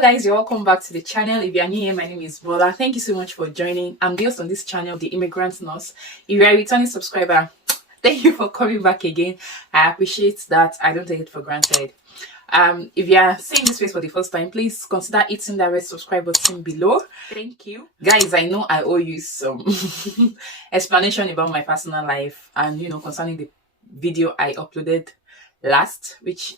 Hello guys, you're welcome back to the channel. If you are new here, my name is Bola. Thank you so much for joining. I'm the host on this channel, the Immigrant Nurse. If you're a returning subscriber, thank you for coming back again. I appreciate that. I don't take it for granted. If you are seeing this face for the first time, please consider hitting that red subscribe button below. Thank you guys. I know I owe you some explanation about my personal life and concerning the video I uploaded last, which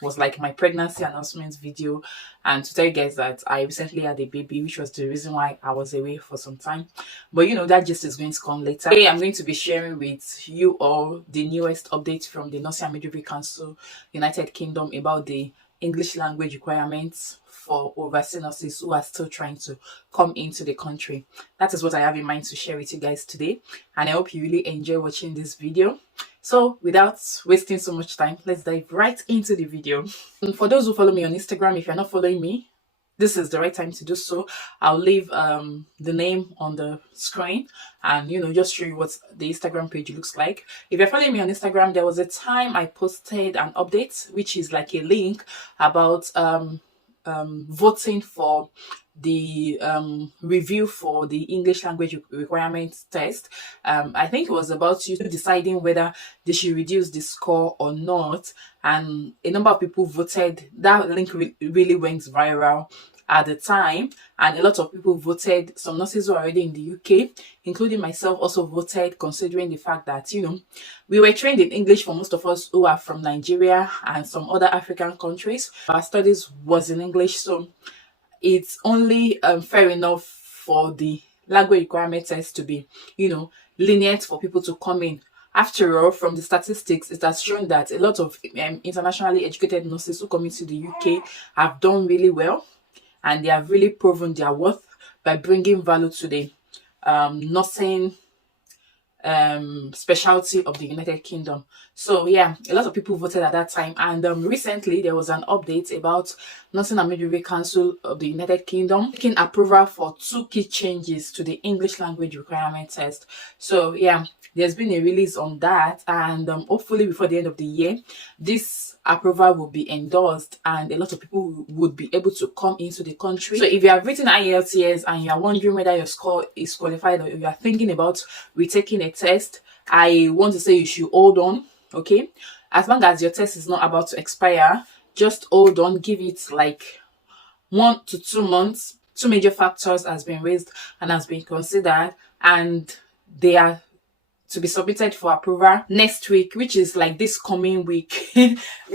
was like my pregnancy announcement video, and to tell you guys that I recently had a baby, which was the reason why I was away for some time. But that gist is going to come later. Today I'm going to be sharing with you all the newest updates from the Nursing and Midwifery Council United Kingdom about the English language requirements for overseas nurses who are still trying to come into the country. That is what I have in mind to share with you guys today, and I hope you really enjoy watching this video. So without wasting so much time, let's dive right into the video. And for those who follow me on Instagram, if you're not following me, this is the right time to do so. I'll leave the name on the screen and just show you what the Instagram page looks like. If you're following me on Instagram, there was a time I posted an update, which is like a link about voting for the review for the English language requirements test. I think it was about you deciding whether they should reduce the score or not, and a number of people voted. That link really went viral at the time, and a lot of people voted. Some nurses who are already in the UK, including myself, also voted, considering the fact that we were trained in English for most of us who are from Nigeria and some other African countries. Our studies was in English, so it's only fair enough for the language requirement test to be lenient for people to come in. After all, from the statistics, it has shown that a lot of internationally educated nurses who come into the UK have done really well, and they have really proven their worth by bringing value to the nursing specialty of the United Kingdom. So yeah, a lot of people voted at that time, and recently there was an update about Nursing and Midwifery Council of the United Kingdom taking approval for 2 key changes to the English language requirement test. So yeah, there's been a release on that, and hopefully before the end of the year this approval will be endorsed and a lot of people would be able to come into the country. So if you have written Ielts and you are wondering whether your score is qualified, or you are thinking about retaking a test, I want to say you should hold on. Okay, as long as your test is not about to expire, just hold on, give it like 1 to 2 months. 2 major factors has been raised and has been considered, and they are to be submitted for approval next week, which is like this coming week.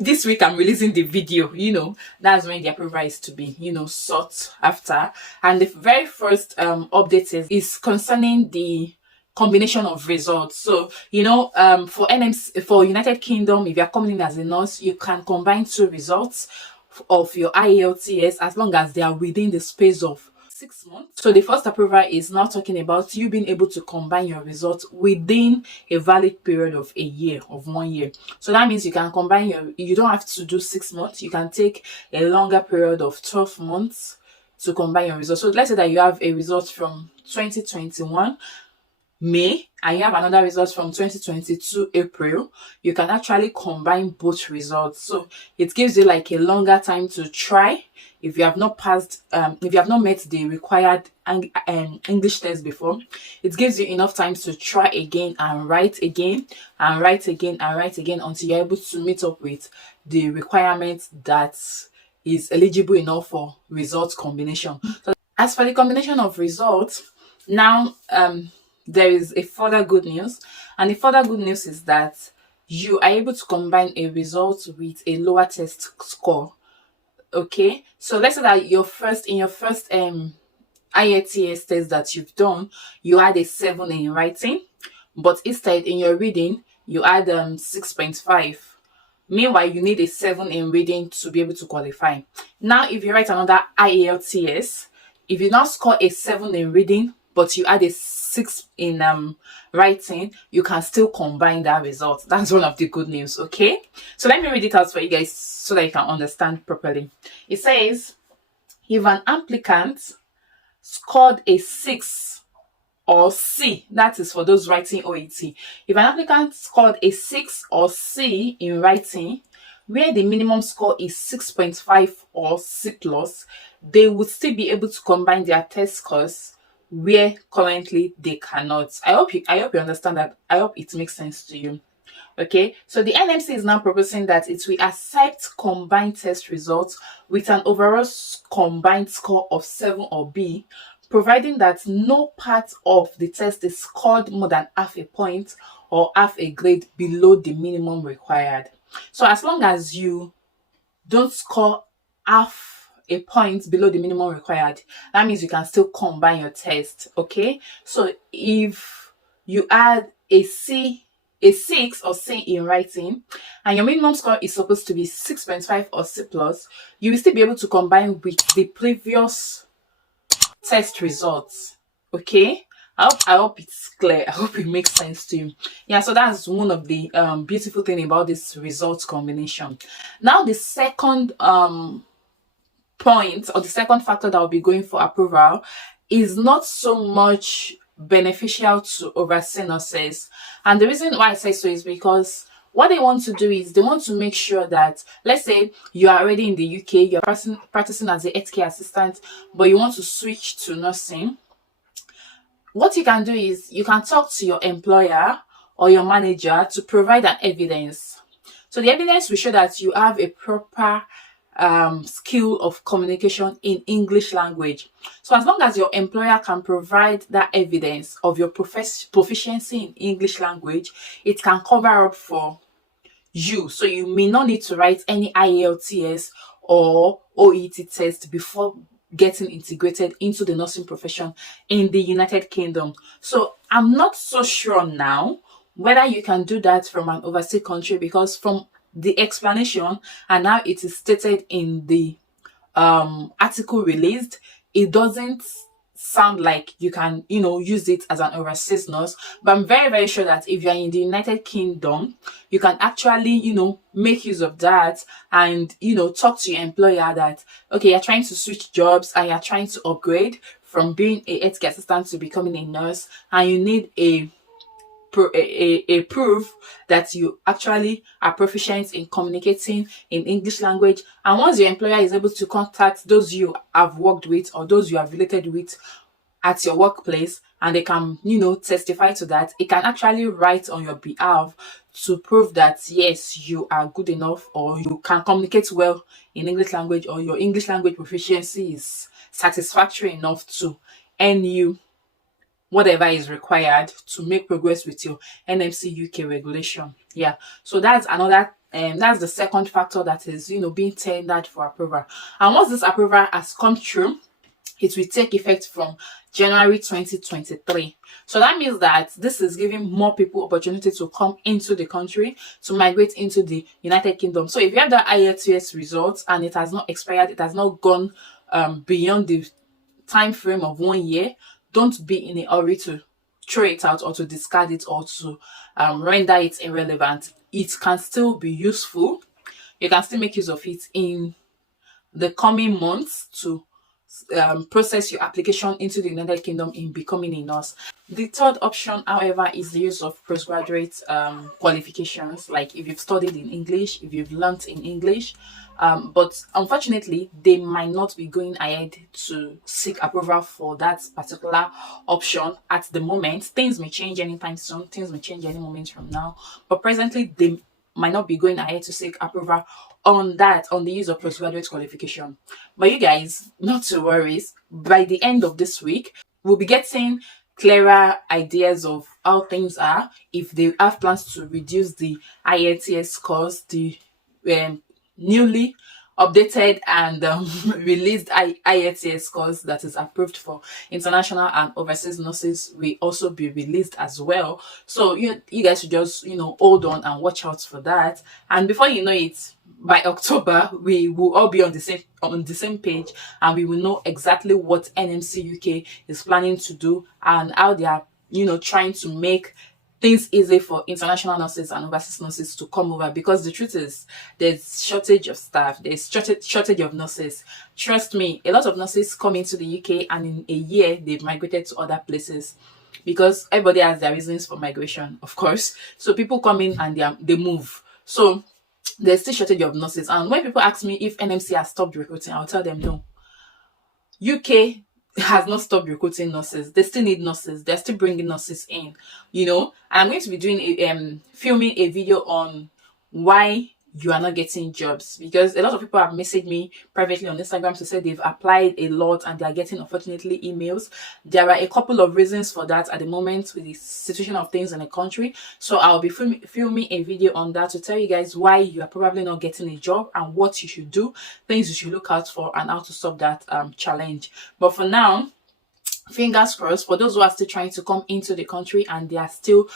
This week I'm releasing the video, that's when the approval is to be sought after. And the very first update is concerning the combination of results. So for NMC, for United Kingdom, if you're coming in as a nurse, you can combine 2 results of your Ielts as long as they are within the space of 6 months. So the first approval is now talking about you being able to combine your results within a valid period of a year, of 1 year. So that means you can combine you don't have to do 6 months. You can take a longer period of 12 months to combine your results. So let's say that you have a result from 2021 May and you have another result from 2022 April. You can actually combine both results, so it gives you like a longer time to try. If you have not passed, if you have not met the required English test before, it gives you enough time to try again and write again and write again and write again until you're able to meet up with the requirement that is eligible enough for result combination. So as for the combination of results, now there is a further good news, and the further good news is that you are able to combine a result with a lower test score. Okay, so let's say that in your first Ielts test that you've done, you had a 7 in writing, but instead in your reading you had 6.5. Meanwhile, you need a 7 in reading to be able to qualify. Now if you write another Ielts, if you now score a 7 in reading but you add a 6 in writing, you can still combine that result. That's one of the good news. Okay, so let me read it out for you guys so that you can understand properly. It says, if an applicant scored a 6 or C, that is for those writing OET. If an applicant scored a 6 or C in writing, where the minimum score is 6.5 or C plus, they would still be able to combine their test scores where currently they cannot. I hope you understand that. I hope it makes sense to you. Okay, so the NMC is now proposing that it will accept combined test results with an overall combined score of 7 or B, providing that no part of the test is scored more than half a point or half a grade below the minimum required. So as long as you don't score half a point below the minimum required, that means you can still combine your test. Okay, so if you add a 6 or C in writing, and your minimum score is supposed to be 6.5 or C plus, you will still be able to combine with the previous test results. Okay, I hope it's clear. I hope it makes sense to you. Yeah, so that's one of the beautiful thing about this results combination. Now the second point, or the second factor that will be going for approval, is not so much beneficial to overseas nurses. And the reason why I say so is because what they want to do is they want to make sure that, let's say you are already in the UK, you're practicing as a healthcare assistant, but you want to switch to nursing. What you can do is you can talk to your employer or your manager to provide an evidence. So the evidence will show that you have a proper skill of communication in English language. So as long as your employer can provide that evidence of your proficiency in English language, it can cover up for you. So you may not need to write any Ielts or OET test before getting integrated into the nursing profession in the United Kingdom. So I'm not so sure now whether you can do that from an overseas country, because from the explanation and how it is stated in the article released, it doesn't sound like you can use it as an overseas nurse. But I'm very, very sure that if you're in the United Kingdom, you can actually make use of that and talk to your employer that, okay, you're trying to switch jobs and you're trying to upgrade from being a healthcare assistant to becoming a nurse, and you need a proof that you actually are proficient in communicating in English language. And once your employer is able to contact those you have worked with or those you have related with at your workplace, and they can testify to that, it can actually write on your behalf to prove that yes, you are good enough, or you can communicate well in English language, or your English language proficiency is satisfactory enough to earn you whatever is required to make progress with your Nmc-Uk regulation. Yeah, so that's another that's the second factor that is being tendered for approval. And once this approval has come through, it will take effect from January 2023. So that means that this is giving more people opportunity to come into the country, to migrate into the United Kingdom. So if you have the Ielts results and it has not expired, it has not gone beyond the time frame of 1 year, don't be in a hurry to throw it out or to discard it or to render it irrelevant. It can still be useful. You can still make use of it in the coming months to process your application into the United Kingdom in becoming a nurse. The third option, however, is the use of postgraduate qualifications, like if you've studied in English, if you've learnt in English. But unfortunately, they might not be going ahead to seek approval for that particular option at the moment. Things may change anytime soon. Things may change any moment from now. But presently, they might not be going ahead to seek approval on the use of postgraduate qualification. But you guys, not to worry. By the end of this week, we'll be getting clearer ideas of how things are, if they have plans to reduce the Ielts scores, the newly updated and released Ielts scores that is approved for international and overseas nurses will also be released as well. So you guys should just hold on and watch out for that. And before you know it, by October, we will all be on the same page, and we will know exactly what Nmc-Uk is planning to do and how they are trying to make things easy for international nurses and overseas nurses to come over, because the truth is there's shortage of staff, there's shortage of nurses. Trust me, a lot of nurses come into the UK and in a year they've migrated to other places, because everybody has their reasons for migration, of course. So people come in and they move. So there's still shortage of nurses. And when people ask me if NMC has stopped recruiting, I'll tell them no. UK has not stopped recruiting nurses. They still need nurses. They're still bringing nurses in, you know. And I'm going to be doing filming a video on why you are not getting jobs, because a lot of people have messaged me privately on Instagram to say they've applied a lot and they are getting, unfortunately, emails. There are a couple of reasons for that at the moment with the situation of things in the country. So I'll be filming a video on that to tell you guys why you are probably not getting a job and what you should do, things you should look out for, and how to stop that challenge. But for now, fingers crossed for those who are still trying to come into the country and they are still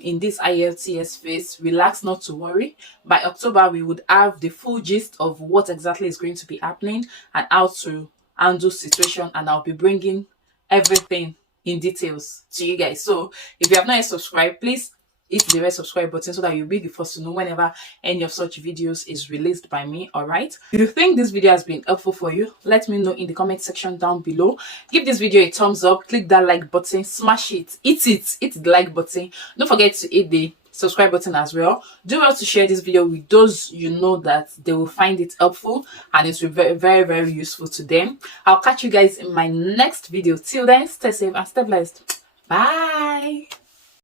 in this Ielts phase. Relax, not to worry. By October, we would have the full gist of what exactly is going to be happening and how to handle situation, and I'll be bringing everything in details to you guys. So if you have not yet subscribed, please hit the red subscribe button so that you'll be the first to know whenever any of such videos is released by me. All right, if you think this video has been helpful for you, let me know in the comment section down below. Give this video a thumbs up, click that like button, smash it, hit the like button. Don't forget to hit the subscribe button as well. Do well to share this video with those you know that they will find it helpful and it will be very, very, very useful to them. I'll catch you guys in my next video. Till then, stay safe and stay blessed. Bye.